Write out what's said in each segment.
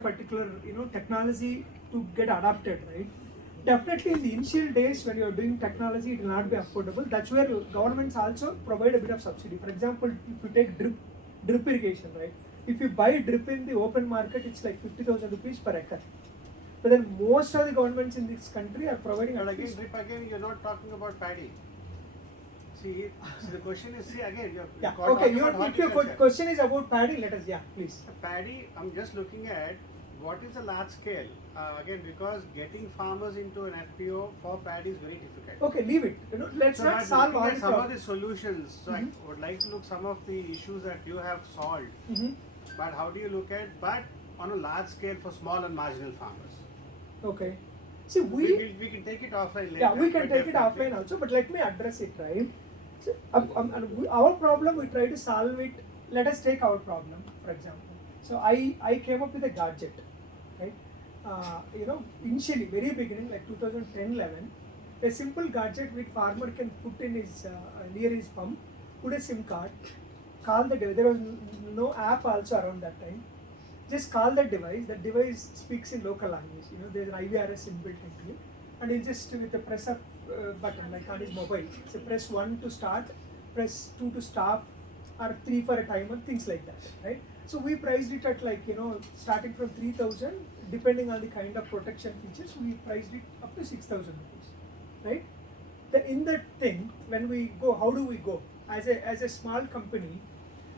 particular technology to get adopted, right? Definitely in the initial days when you're doing technology, it will not be affordable. That's where governments also provide a bit of subsidy. For example, if you take drip irrigation, right? If you buy drip in the open market, it's like 50,000 rupees per acre. But then most of the governments in this country are providing. But again, drip again, you're not talking about paddy. See, so the question is, see again, yeah. Okay. If your question is about paddy, let us please. Paddy, I'm just looking at what is the large scale. Again, because getting farmers into an FPO for paddy is very difficult. Okay, leave it. Let's so not solve all some of the solutions. So I would like to look some of the issues that you have solved. But how do you look at? But on a large scale for small and marginal farmers. Okay. See, we can take it offline later. Yeah, we can take it offline also, but let me address it, right? So, our problem, we try to solve it. Let us take our problem, for example. So, I came up with a gadget, right? Initially, very beginning, like 2010-11, a simple gadget which farmer can put in his near his pump, put a SIM card, call the device. There was no app also around that time. Just call that device. That device speaks in local language. There's an IVRS inbuilt into it, and you just with the press of button like on his mobile. So press 1 to start, press 2 to stop, or 3 for a timer, things like that, right? So we priced it at like starting from 3,000, depending on the kind of protection features, we priced it up to 6,000 rupees, right? Then in that thing, when we go, how do we go? As a small company,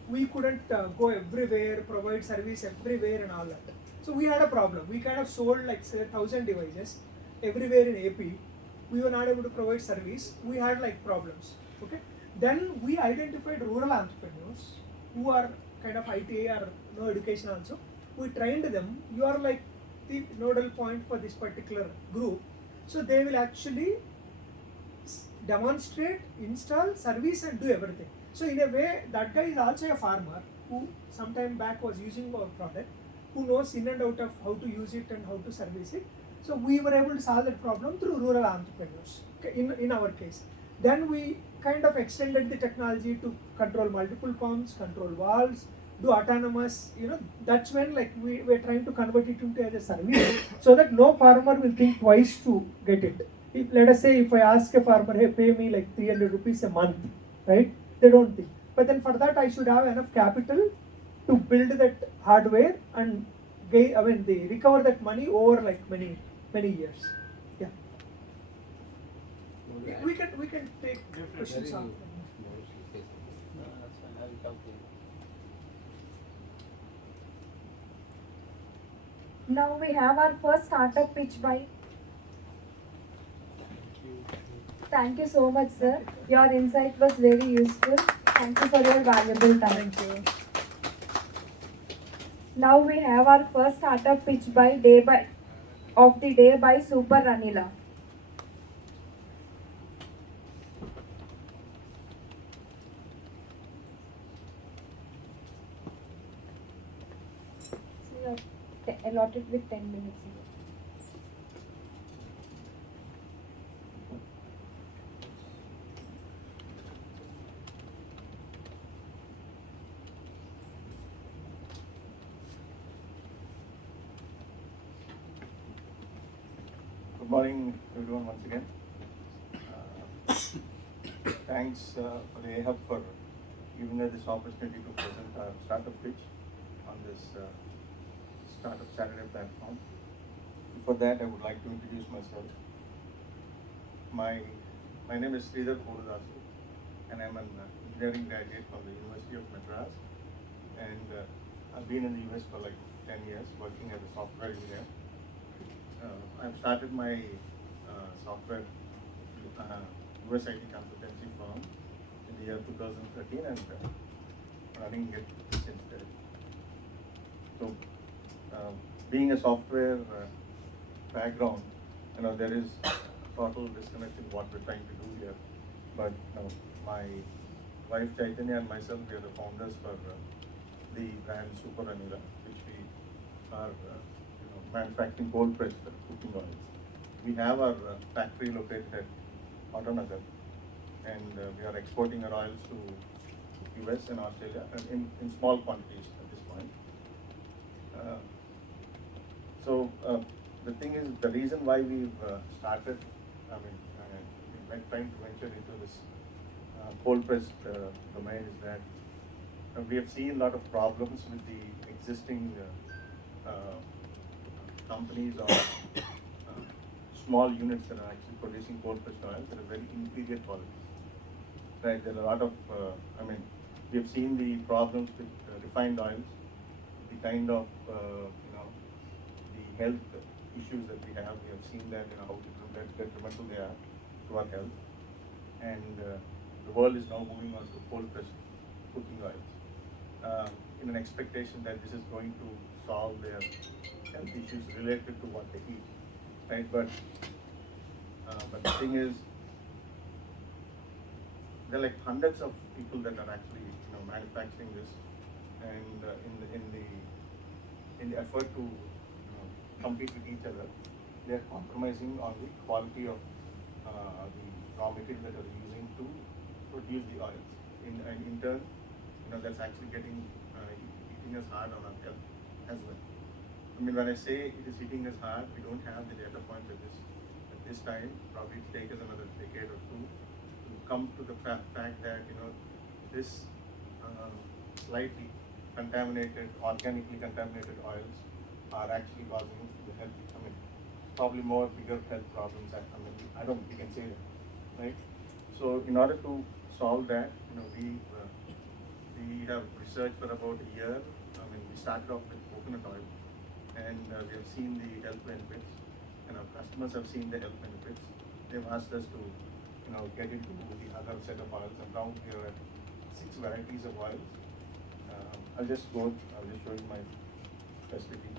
we couldn't go everywhere, provide service everywhere and all that. So we had a problem. We kind of sold like say 1,000 devices everywhere in AP. We were not able to provide service. We had like problems. Okay. Then we identified rural entrepreneurs who are kind of ITA or no education also. We trained them. You are like the nodal point for this particular group. So they will actually demonstrate, install, service and do everything. So in a way, that guy is also a farmer who sometime back was using our product, who knows in and out of how to use it and how to service it. So we were able to solve that problem through rural entrepreneurs, okay, in our case. Then we kind of extended the technology to control multiple pumps, control valves, do autonomous, that's when like we were trying to convert it into as a service so that no farmer will think twice to get it. Let us say if I ask a farmer, hey, pay me like 300 rupees a month, right? They don't think. But then for that I should have enough capital to build that hardware and they recover that money over like many years. Yeah. We can take questions on. Now we have our first startup pitch by. Thank you so much, sir. Your insight was very useful. Thank you for your valuable time. Thank you. Now we have our first startup pitch of the day by Super Ranila. So you are allotted with 10 minutes. Good morning, everyone, once again. Thanks for the AHUB for giving us this opportunity to present our startup pitch on this Startup Saturday platform. Before that, I would like to introduce myself. My name is Sridhar Poludasu, and I'm an engineering graduate from the University of Madras. And I've been in the US for like 10 years working as a software engineer. I've started my software US IT consultancy firm in the year 2013 and running it since then. So, being a software background, there is total disconnect in what we're trying to do here. But my wife Chaitanya and myself, we are the founders for the brand Super Ranila, which we are manufacturing cold pressed cooking oils. We have our factory located at Autonagar, and we are exporting our oils to US and Australia and in small quantities at this point. So the thing is, the reason why we've started, we're trying to venture into this cold pressed domain is that we have seen a lot of problems with the existing companies or small units that are actually producing cold pressed oils that are very inferior quality. Right, there are a lot of, we have seen the problems with refined oils, the kind of, the health issues that we have. We have seen that, how detrimental they are to our health. And the world is now moving on to cold pressed cooking oils in an expectation that this is going to solve their health issues related to what they eat, right? But the thing is, there are like hundreds of people that are actually manufacturing this, and in the effort to compete with each other, they are compromising on the quality of the raw material that are using to produce the oils. And in turn, that's actually hitting us hard on our health as well. I mean, when I say it is hitting us hard, we don't have the data points at this time. Probably it'll take us another decade or two to come to the fact that this slightly contaminated, organically contaminated oils are actually causing the health. Probably more bigger health problems. I don't think we can say that, right? So in order to solve that, we have researched for about a year. We started off with coconut oil, and we have seen the health benefits, and our customers have seen the health benefits. They've asked us to, get into the other set of oils, and now we are at 6 varieties of oils. I'll just show you my facility.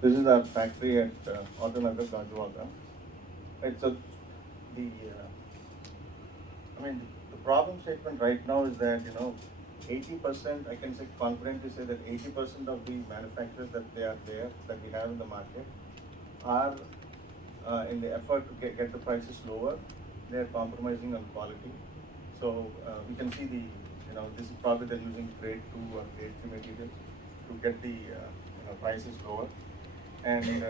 This is our factory at Autonagar, Gajuwaka. Right, so the the problem statement right now is that 80%, I can say confidently say that 80% of the manufacturers that we have in the market are in the effort to get the prices lower, they are compromising on quality. So we can see this is probably they're using grade 2 or grade 3 material to get the prices lower. And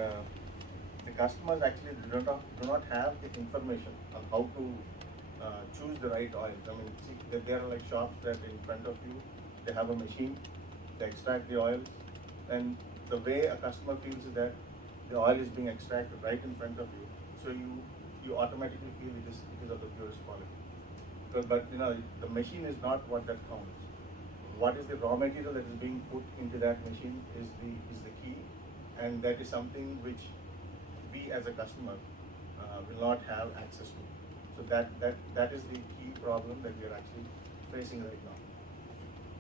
the customers actually do not have the information on how to choose the right oils. See, there are like shops that in front of you, they have a machine, they extract the oils, and the way a customer feels is that the oil is being extracted right in front of you, so you automatically feel it is of the purest quality. But the machine is not what that counts. What is the raw material that is being put into that machine is the key, and that is something which we as a customer will not have access to. So that is the key problem that we are actually facing right now,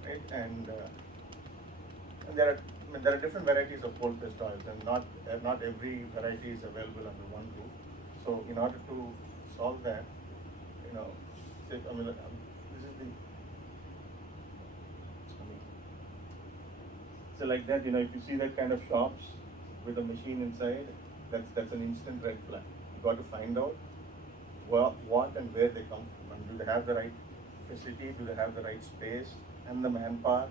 right? And there are different varieties of cold pressed oils, and not every variety is available under one roof. So in order to solve that, this is So like that, if you see that kind of shops with a machine inside, that's an instant red flag. You got to find out what and where they come from, and do they have the right facility, do they have the right space and the manpower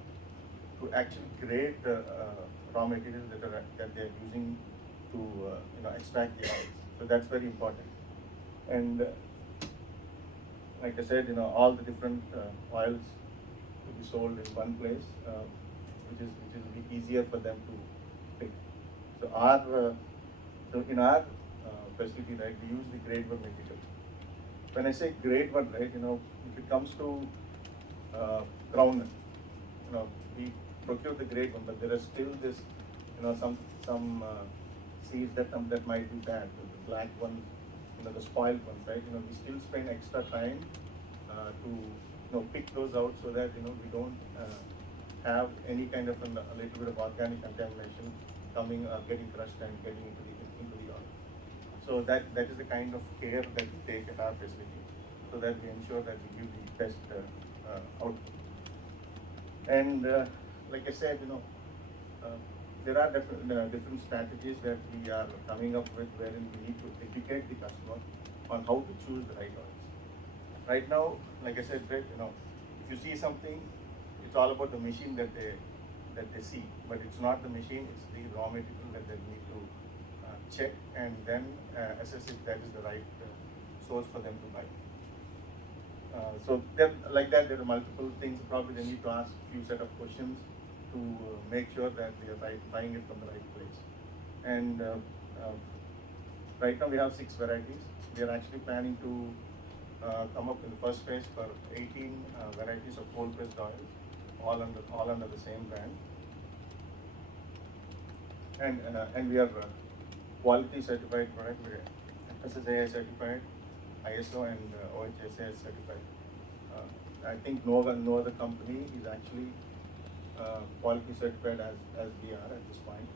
to actually grade the raw materials that they're using to extract the oils. So that's very important. And like I said, all the different oils to be sold in one place, which is easier for them to pick. So in our facility, right, we use the grade 1 material. When I say grade 1, right, if it comes to groundnut, we procure the grade 1, but there are still this, some seeds that might be bad, the black ones, the spoiled ones, right? We still spend extra time to pick those out so that we don't have any kind of a little bit of organic contamination coming getting crushed and getting into the oil. So that is the kind of care that we take at our facility, so that we ensure that we give the best output. And like I said, there are different strategies that we are coming up with, wherein we need to educate the customer on how to choose the right oils. Right now, like I said, right, if you see something, it's all about the machine that they see, but it's not the machine; it's the raw material that they need to check and then assess if that is the right source for them to buy. So then, like that, there are multiple things. Probably they need to ask a few set of questions to make sure that they are buying it from the right place. And right now we have 6 varieties. We are actually planning to come up in the first phase for 18 varieties of cold pressed oils, all under the same brand. And we are quality certified product. We are FSSAI certified, ISO and OHSAS certified. I think no other company is actually quality certified as we are at this point.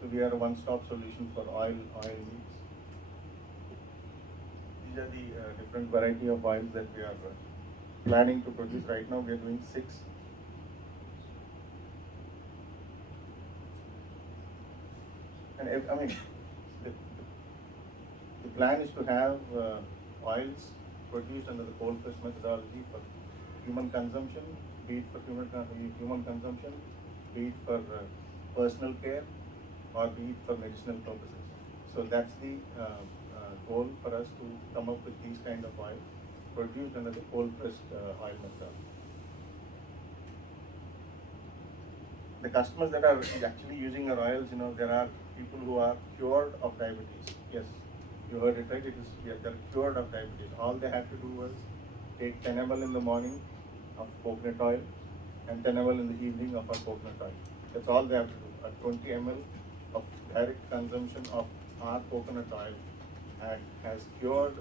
So we are a one-stop solution for oil needs. These are the different variety of oils that we are planning to produce. Right now we are doing 6. And the plan is to have oils produced under the cold press methodology for human consumption, be it for human consumption, be it for personal care, or be it for medicinal purposes. So that's the goal for us to come up with these kind of oils produced under the cold pressed oil method. The customers that are actually using our oils, there are people who are cured of diabetes. Yes, you heard it right. They're cured of diabetes. All they had to do was take 10 ml in the morning of coconut oil and 10 ml in the evening of our coconut oil. That's all they have to do. A 20 ml of direct consumption of our coconut oil has cured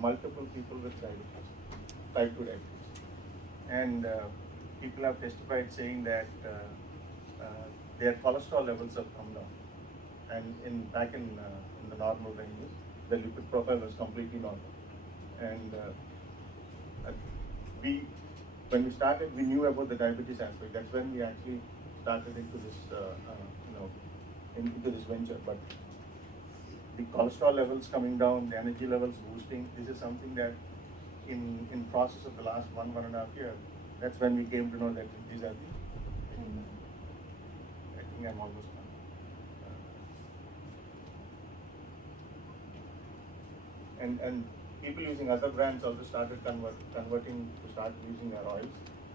multiple people with diabetes, type 2 diabetes. And people have testified saying that their cholesterol levels have come down, and back in the normal ranges, the lipid profile was completely normal. And when we started, we knew about the diabetes aspect. That's when we actually started into this, into this venture. But the cholesterol levels coming down, the energy levels boosting, this is something that in process of the last 1.5 years, that's when we came to know that these are the, I think I'm almost done. And people using other brands also started converting to start using our oils,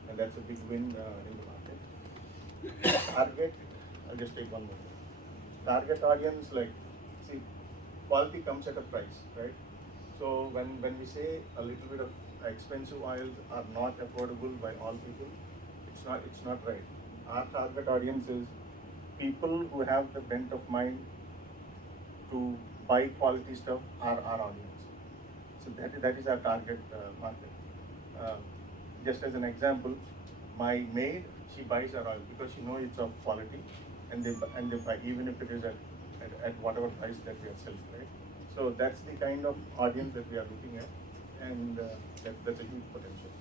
and that's a big win in the market. Target, I'll just take one more. Target audience, see, quality comes at a price, right? So when we say a little bit of expensive oils are not affordable by all people, it's not right. Our target audience is people who have the bent of mind to buy quality stuff are our audience. So that is our target market. Just as an example, my maid, she buys our oil because she knows it's of quality, and they buy even if it is at whatever price that we are selling, right? So that's the kind of audience that we are looking at, and that's a huge potential.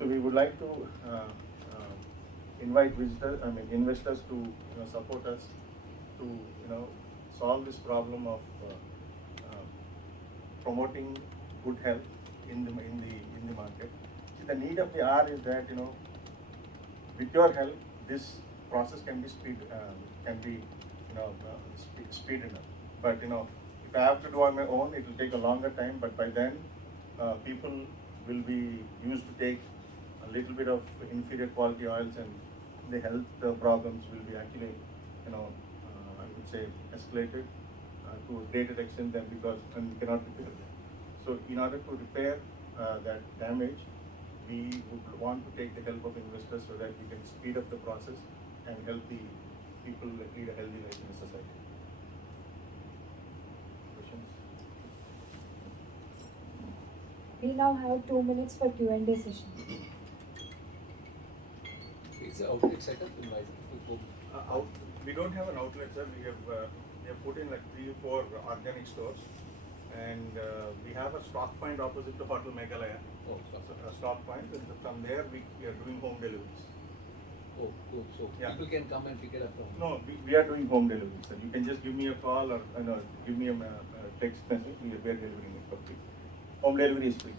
So we would like to invite investors to support us to solve this problem of promoting good health in the market. See, the need of the hour is that with your help, this process can be speeded up. But if I have to do on my own, it will take a longer time. But by then, people will be used to take a little bit of inferior quality oils, and the health problems will be actually, I would say, escalated to a greater extent than because we cannot repair them. So, in order to repair that damage, we would want to take the help of investors so that we can speed up the process and help the people lead a healthy life in the society. Questions? We now have 2 minutes for Q&A session. Is the outlet set up in Vijay? We don't have an outlet, sir. We have put in like 3 or 4 organic stores, and we have a stock point opposite the Hotel Meghalaya. Oh, A stock point, and from there we are doing home deliveries. oh, good. So Yeah. people can come and pick it up from. No, we are doing home deliveries, sir. You can just give me a call or give me a text message. We are delivering it for free. Home delivery is free.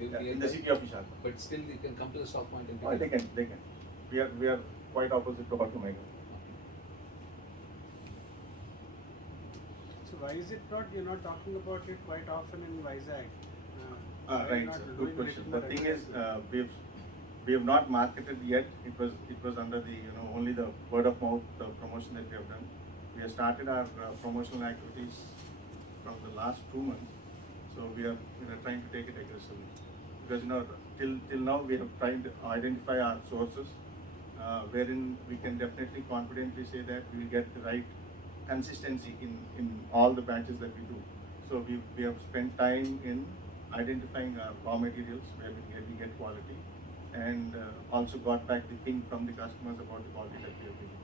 In the city of Visakhapatnam. But still, you can come to the stock point and pick Oh, it they up. can, they can. We are quite opposite to Hotel Meghalaya. So why is it not, you're not talking about it quite often in Vizag? Why are you Right, not sir. doing Good question. little The more thing is, aggressive? we have not marketed yet. It was under the only the word of mouth promotion that we have done. We have started our promotional activities from the last 2 months. So we are trying to take it aggressively because till now we have tried to identify our sources, wherein we can definitely confidently say that we will get the right consistency in all the batches that we do. So we have spent time in identifying our raw materials where we get quality, and also got back the ping from the customers about the quality that we have given.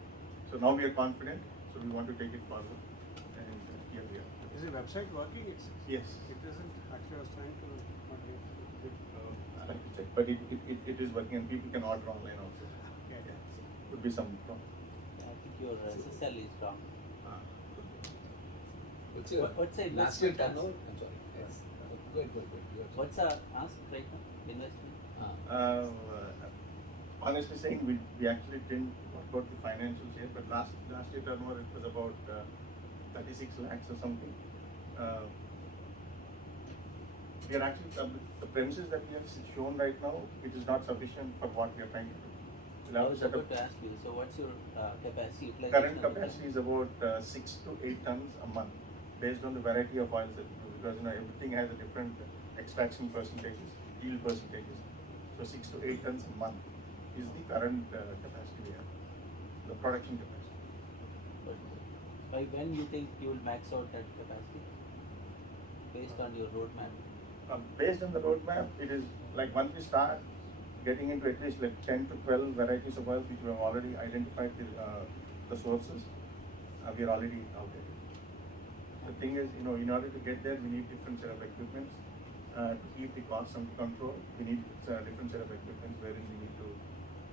So now we are confident, so we want to take it forward, and here we are. Is the website working? Yes. It isn't. Actually, I was trying to. I have to check, but it is working, and people can order online also. Yeah. So could be some problem. I think your SSL is wrong. What's your What's the last year investment turnover? I'm sorry. Yes. Go ahead. You have What's the ask right now? Investment? Honestly saying, we actually didn't work out the financials yet, but last year turnover it was about 36 lakhs or something. We are actually the premises that we have shown right now, it is not sufficient for what we are trying to do. We'll I have was to set about up. to ask you. So what's your capacity utilization? Current of the capacity is about 6 to 8 tons a month, based on the variety of oils that we do, because everything has a different extraction percentages, yield percentages. So 6 to 8 tons a month is the current capacity we have, the production capacity. By when you think you will max out that capacity? Based on your roadmap? Based on the roadmap, it is like once we start getting into at least like 10 to 12 varieties of oils, which we have already identified the sources, we are already out there. The thing is, in order to get there, we need different set of equipment. To keep the costs under control, we need a different set of equipment wherein we need to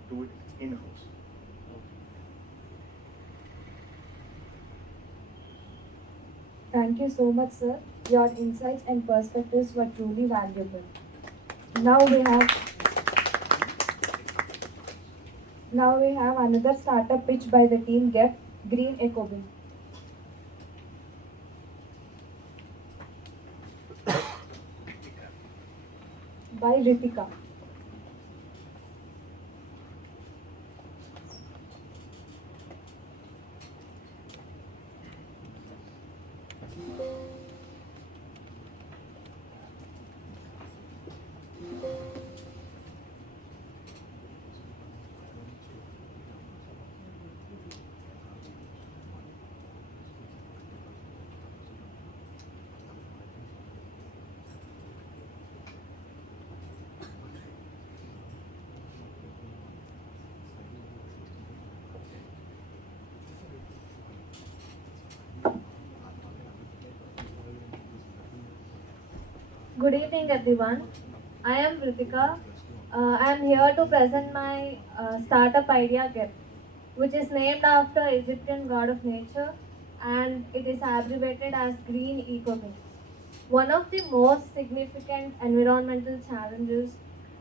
do it in-house. Thank you so much, sir. Your insights and perspectives were truly valuable. Now we have another startup pitch by the team GEP Green Ecobin. By Ritika. Good evening, everyone. I am Ritika, I'm here to present my startup idea GIFT, which is named after Egyptian god of nature, and it is abbreviated as Green Economy. One of the most significant environmental challenges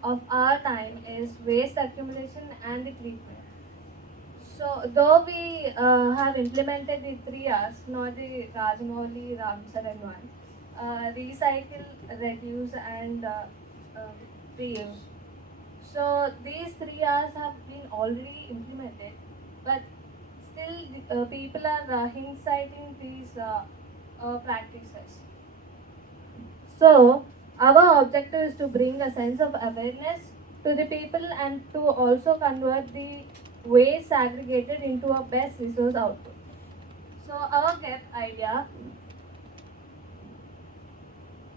of our time is waste accumulation and the treatment. So, though we have implemented the 3 R's, not the Rajamouli Ramcharan one, recycle, reduce, and reuse. So, these 3 R's have been already implemented, but still people are hindsighting these practices. So, our objective is to bring a sense of awareness to the people and to also convert the waste aggregated into a best resource output. So, our GEP idea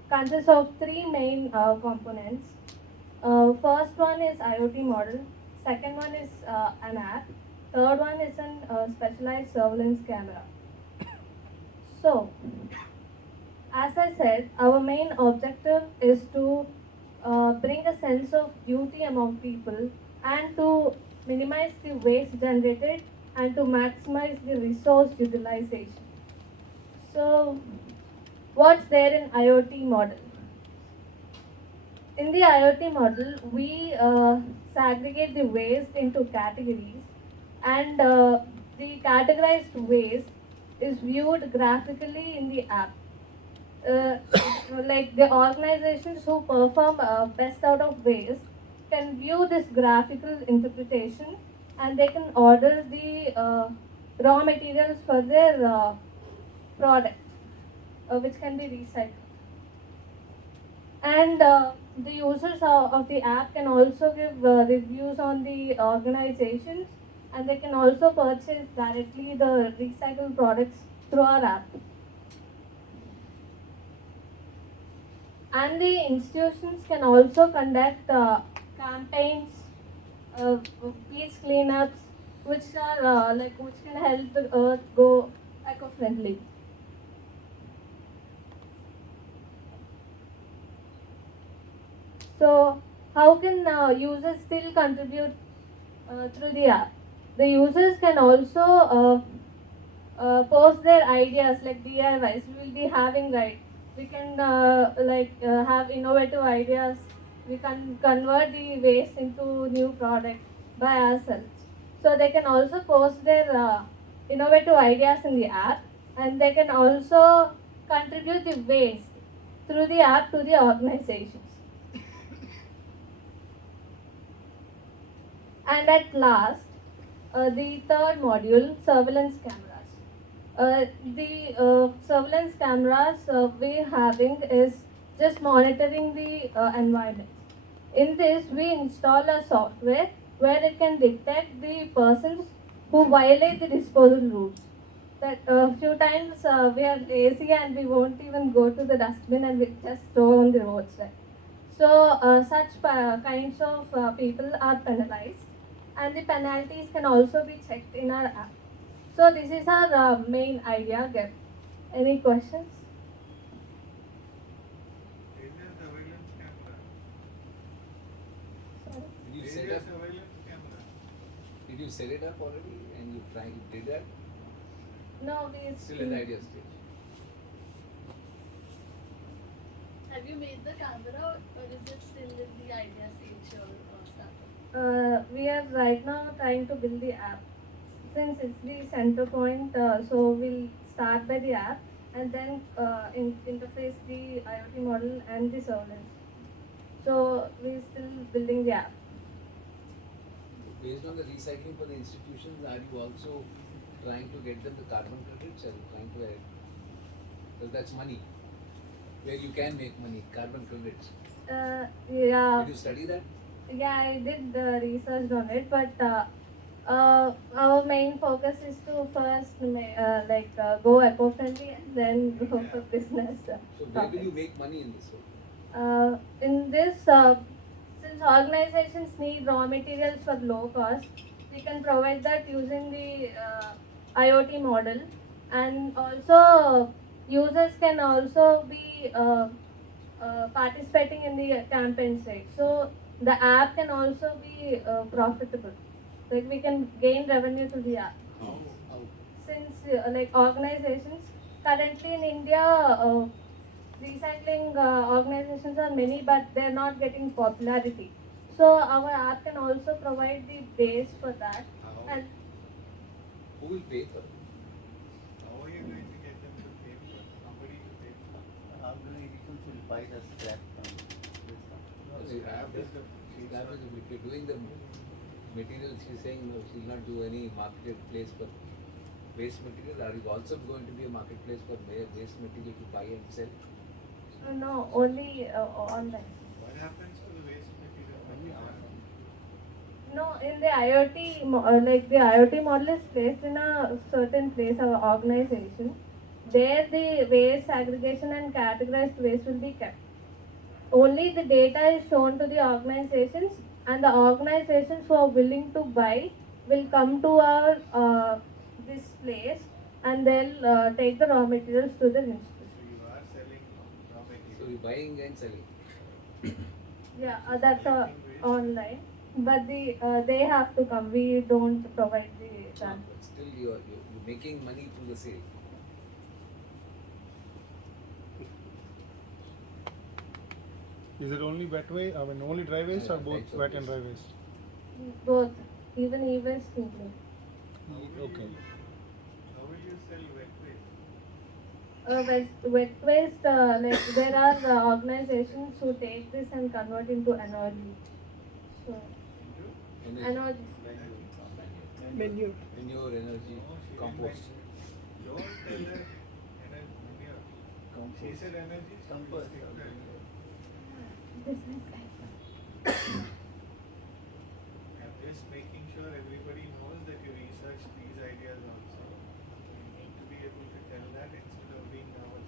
consists of three main components. First one is IoT model, second one is an app, third one is an specialized surveillance camera. So, as I said, our main objective is to bring a sense of duty among people and to minimize the waste generated and to maximize the resource utilization. So, what's there in IoT model? In the IoT model, we segregate the waste into categories, and the categorized waste is viewed graphically in the app. uh, like the organizations who perform best out of waste can view this graphical interpretation, and they can order the raw materials for their product, which can be recycled. And the users of the app can also give reviews on the organizations, and they can also purchase directly the recycled products through our app. And the institutions can also conduct campaigns, beach cleanups, which are which can help the earth go eco-friendly. So, how can users still contribute through the app? The users can also post their ideas like DIYs. We will be having, right. We can have innovative ideas. We can convert the waste into new product by ourselves. So they can also post their innovative ideas in the app, and they can also contribute the waste through the app to the organizations. And at last, the third module, surveillance cameras. The surveillance cameras we're having is just monitoring the environment. In this, we install a software where it can detect the persons who violate the disposal rules. That a few times we are lazy and we won't even go to the dustbin and we just throw on the roadside. So such kinds of people are penalized, and the penalties can also be checked in our app. So this is our main idea. Get any questions? Sorry? Did you set up? Did you set it up already and you did that? No, we Still in the idea stage. Have you made the camera or is it still in the idea stage or startup? We are right now trying to build the app. Since it's the center point, so we'll start by the app and then interface the IoT model and the surveillance. So we're still building the app. Based on the recycling for the institutions, are you also trying to get them the carbon credits? Are you trying to add? Because that's money. Where you can make money, carbon credits. Yeah. Did you study that? Yeah, I did research on it, but our main focus is to first go eco-friendly and then go for business. So where will you make money in this? In this, since organizations need raw materials for low cost, we can provide that using the IoT model, and also users can also be participating in the campaign site. So the app can also be profitable. Like we can gain revenue to the app. How? Since like organizations currently in India, recycling organizations are many, but they're not getting popularity. So our app can also provide the base for that. How? And Who will pay for it? How are you going to get them to pay for somebody to pay for? How do individuals will buy the scrap from this company? No, the app is if you're doing the material, she's saying no, she'll not do any marketplace for waste material. Are you also going to be a marketplace for waste material to buy and sell? no, only online. What happens to the waste material? Only online. No, in the IoT, like the IoT model is placed in a certain place, our organization. There, the waste aggregation and categorized waste will be kept. Only the data is shown to the organizations, and the organizations who are willing to buy will come to our this place, and they'll take the raw materials to the institution. So you are selling raw material. So you're buying and selling. Yeah, that's online, but they have to come. We don't provide the transport. But still you're making money through the sale. Is it only wet waste? I mean, only dry waste or Yeah, both types of wet and waste. dry waste? Both, even e-waste included. Okay. How will you sell wet waste? Wet waste, like there are organizations who take this and convert into energy. So, Into Energy. energy. Menu. Manure, energy, compost. Don't tell her manure. She said energy. so we Compost. stick to it. I'm just making sure everybody knows that you research these ideas also. You need to be able to tell that instead of being nervous.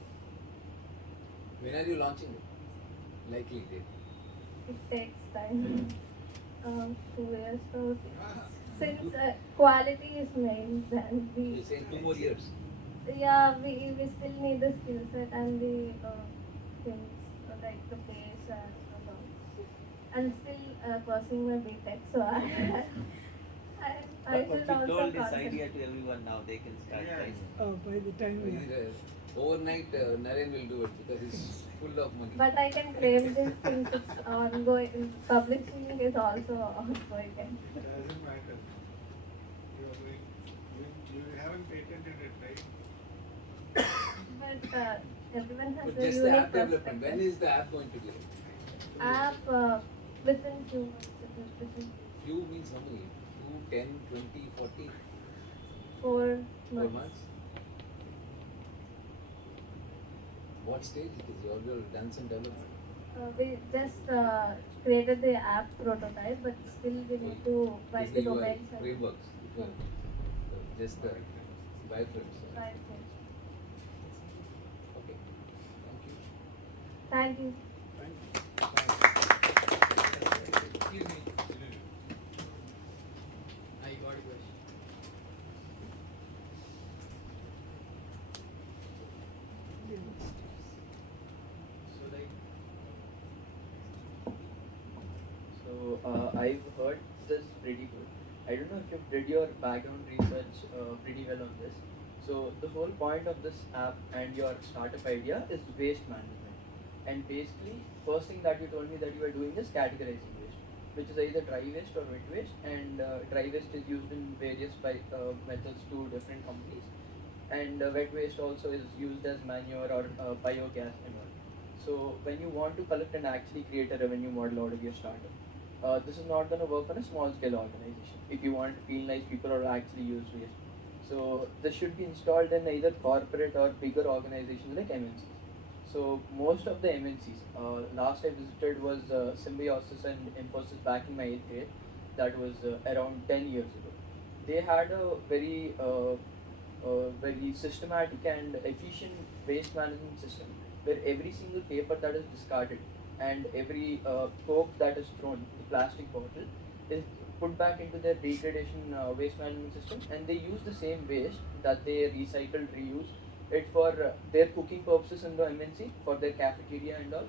When are you launching it? Likely date. It takes time. 2 years or since quality is main, then You're saying 2 more years. we still need the skill set and the things like the base and all. I'm still pursuing my BTech, so I But should you also told this concentrate. idea to everyone now, they can start Yeah. trying. By the time we Overnight, Naren will do it because he's full of money. But I can claim this since it's ongoing. Publishing is also ongoing. It doesn't matter. You are doing, you haven't patented it, right? But everyone has But a just the unique app development. When perspective. is the app going to be ready? App within few months. It is within Few means how many? 2, 10, 20, 40, 4 4 months. months? What stage it is? You already done some development. We just created the app prototype, but still we need to buy Just the the UI, domains and frameworks. Yeah. Just the wireframes. buy things. Okay. Thank you. Thank you. Excuse me. I got a question. So like, I've heard this pretty good. I don't know if you've did your background research pretty well on this. So the whole point of this app and your startup idea is waste management. And basically, first thing that you told me that you are doing is categorizing waste, which is either dry waste or wet waste. And dry waste is used in various methods to different companies. And wet waste also is used as manure or biogas and all. So when you want to collect and actually create a revenue model out of your startup, this is not going to work on a small scale organization. If you want to feel nice people or actually use waste, so this should be installed in either corporate or bigger organizations like MNCs. So most of the MNCs, last I visited was Symbiosis and Infosys back in my 8th grade. That was around 10 years ago. They had a very systematic and efficient waste management system where every single paper that is discarded and every coke that is thrown, the plastic bottle, is put back into their degradation waste management system, and they use the same waste that they recycle, reuse it for their cooking purposes in the MNC, for their cafeteria and all,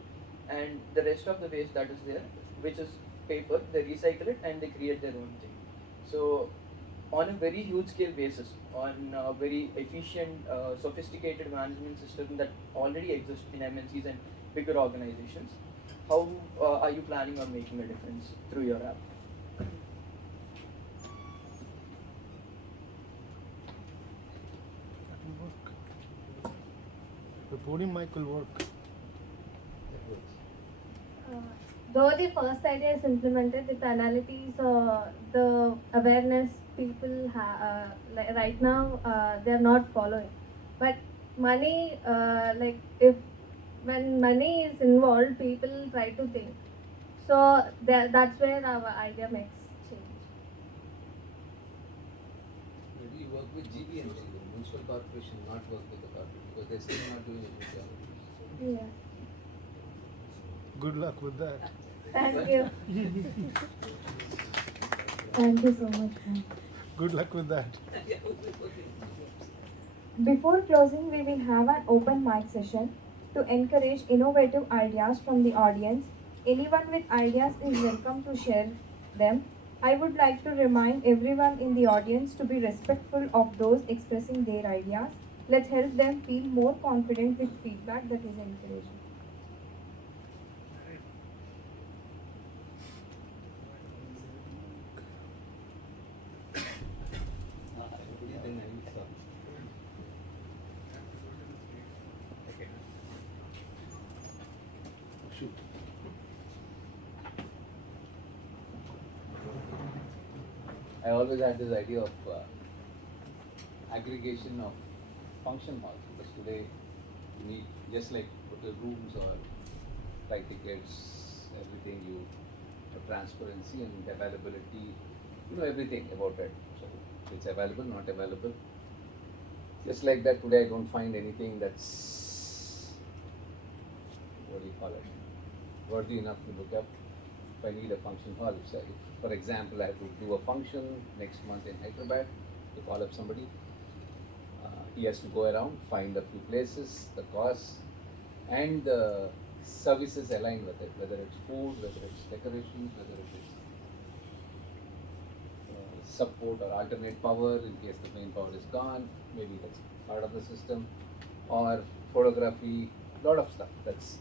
and the rest of the waste that is there, which is paper, they recycle it and they create their own thing. So on a very huge scale basis, on a very efficient, sophisticated management system that already exists in MNCs and bigger organizations, how are you planning on making a difference through your app? That will work. The podium mic will work. That works. Though the first idea is implemented, the penalties or the awareness people have right now, they are not following. But money, like if when money is involved, people try to think. So that's where our idea makes change. Maybe you work with GBMC, the municipal corporation, not work with the corporate, because they're still not doing a good job. Yeah. Good luck with that. Thank you. Thank you so much, ma'am. Good luck with that. Before closing, we will have an open mic session to encourage innovative ideas from the audience. Anyone with ideas is welcome to share them. I would like to remind everyone in the audience to be respectful of those expressing their ideas. Let's help them feel more confident with feedback that is encouraging. Then I will stop. Okay. Shoot. I always had this idea of aggregation of function halls, because today you need, just like hotel rooms or flight tickets, everything, you transparency and availability, you know everything about it. So it's available, not available. Just like that, today I don't find anything that's, what do you call it, worthy enough to look up. If I need a function hall, if, for example, I have to do a function next month in Hyderabad, to call up somebody, he has to go around, find a few places, the cost, and the services aligned with it, whether it's food, whether it's decorations, whether it is support or alternate power in case the main power is gone, maybe that's part of the system, or photography, lot of stuff that's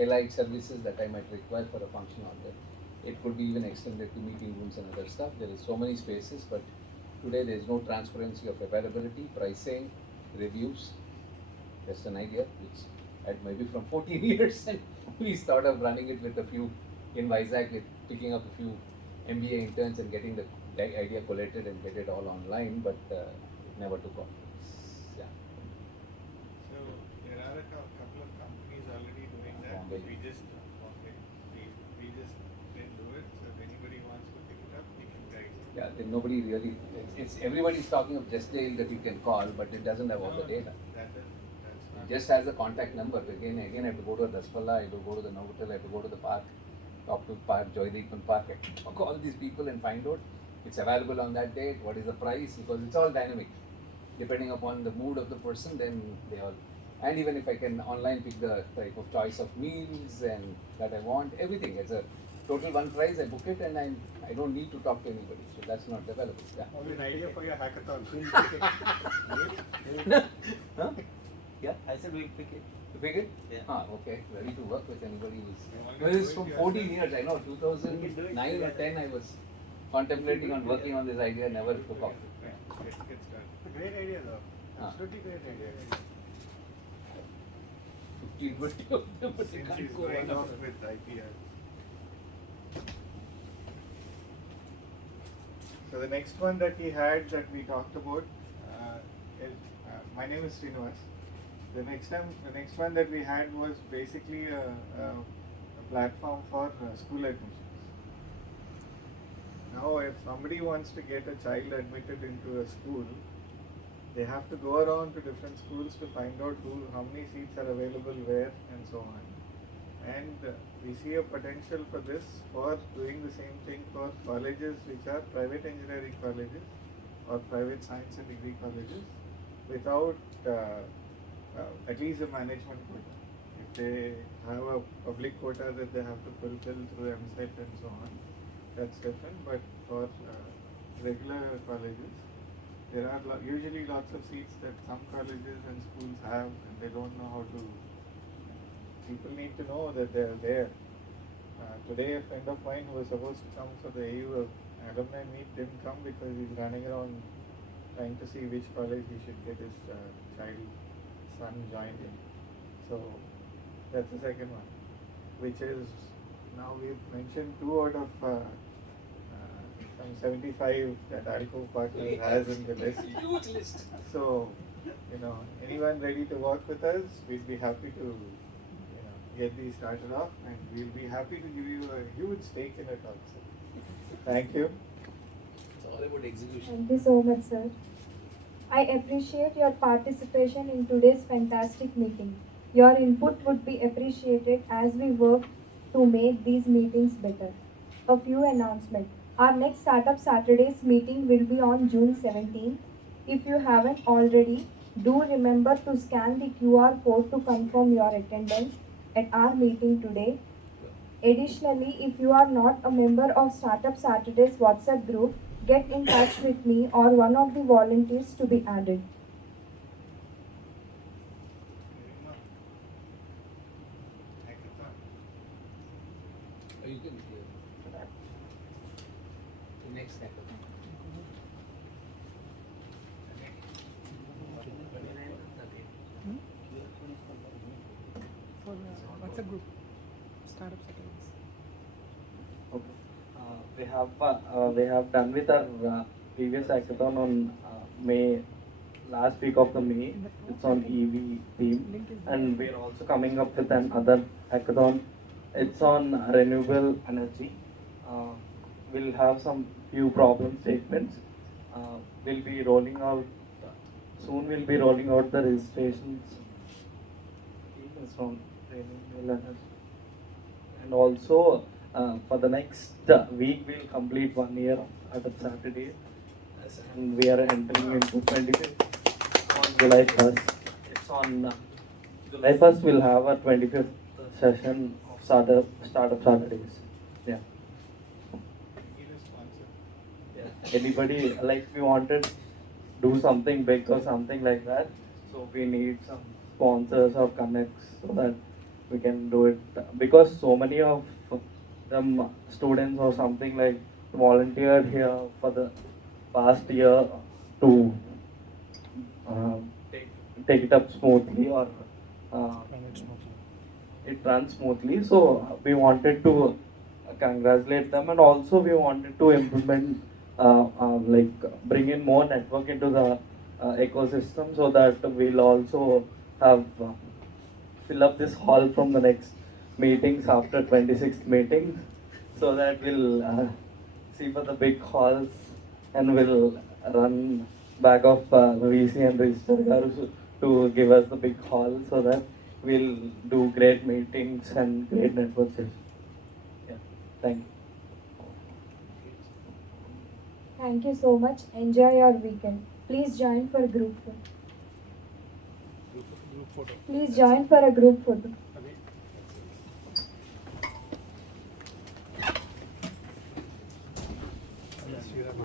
allied services that I might require for a function on there. It could be even extended to meeting rooms and other stuff. There is so many spaces, but today there is no transparency of availability, pricing, reviews. Just an idea which had maybe from 14 years, and we started of running it with a few in Vijay, with picking up a few MBA interns and getting the idea collated and get it all online, but it never took off. Yeah. So there are a couple of companies already doing that. Bombay. We just didn't do it. So if anybody wants to pick it up, we can guide. Yeah, then nobody really, it's everybody's talking of Just Dial that you can call, but it doesn't have all the data. That's It not. just has a contact number. Again, I have to go to Daspalla, I have to go to the Novotel, I have to go to the park, talk to park, Joydeepan Park, I have to talk to all these people and find out it's available on that date, what is the price, because it's all dynamic. Depending upon the mood of the person, then they all, and even if I can online pick the type of choice of meals and that I want, everything, it's a total one price, I book it and I don't need to talk to anybody, so that's not available. Yeah. Only an idea for your hackathon. Huh? Yeah? I said we'll pick it. To pick it? Yeah. Ah, okay. Ready to work with anybody who's. You Well, want it's to from do it 14 yourself? years. I know 2009 or 10 I was contemplating on working on this idea, never took off. Yeah, get started. Great idea though. Absolutely great idea. 15 would do it, but it Since he's can't go going on. off with IPR. So the next one that we had that we talked about is my name is Srinivas. The next one that we had was basically a platform for school admissions. Now, if somebody wants to get a child admitted into a school, they have to go around to different schools to find out how many seats are available where and so on. And we see a potential for this for doing the same thing for colleges which are private engineering colleges or private science and degree colleges without at least a management quota. If they have a public quota that they have to fulfill through MSET and so on, that's different. But for regular colleges, there are usually lots of seats that some colleges and schools have, and they don't know how to. People need to know that they are there. Today, a friend of mine who was supposed to come for the AU alumni meet didn't come because he's running around trying to see which college he should get his son joined in. So that's the second one, which is now we've mentioned 2 out of some 75 that Alco Partners has in the list. Huge list. So, anyone ready to work with us, we'd be happy to get these started off, and we'll be happy to give you a huge stake in it also. Thank you. It's all about execution. Thank you so much, sir. I appreciate your participation in today's fantastic meeting. Your input would be appreciated as we work to make these meetings better. A few announcements. Our next Startup Saturdays meeting will be on June 17th. If you haven't already, do remember to scan the QR code to confirm your attendance at our meeting today. Additionally, if you are not a member of Startup Saturdays WhatsApp group, get in touch with me or one of the volunteers to be added. Oh, you can hear. The next hackathon. For WhatsApp group, startup settings. Okay. We have done with our previous hackathon on May, last week of the May. It's on EV theme, and we're also coming up with another hackathon. It's on renewable energy. We'll have some few problem statements. We'll be rolling out soon. We'll be rolling out the registrations. It's on renewable energy, and also for the next week we'll complete 1 year at a Saturday, and we are entering into 25th on July 1st. It's on July 1st we'll have a 25th session of startup Saturdays. Yeah. Anybody, like, we wanted do something big or something like that, so we need some sponsors or connects so that we can do it, because so many of them students or something like volunteered here for the past year to take it up smoothly, or it runs smoothly. So we wanted to congratulate them, and also we wanted to implement bring in more network into the ecosystem, so that we'll also have fill up this hall from the next meetings after 26th meeting, so that we'll see for the big halls, and we'll run back of VC and Register to give us the big hall, so that we'll do great meetings and great network sessions. Yeah, thank you. Thank you so much. Enjoy your weekend. Please join for group photo. Group photo. Please join for a group photo. Yes, you have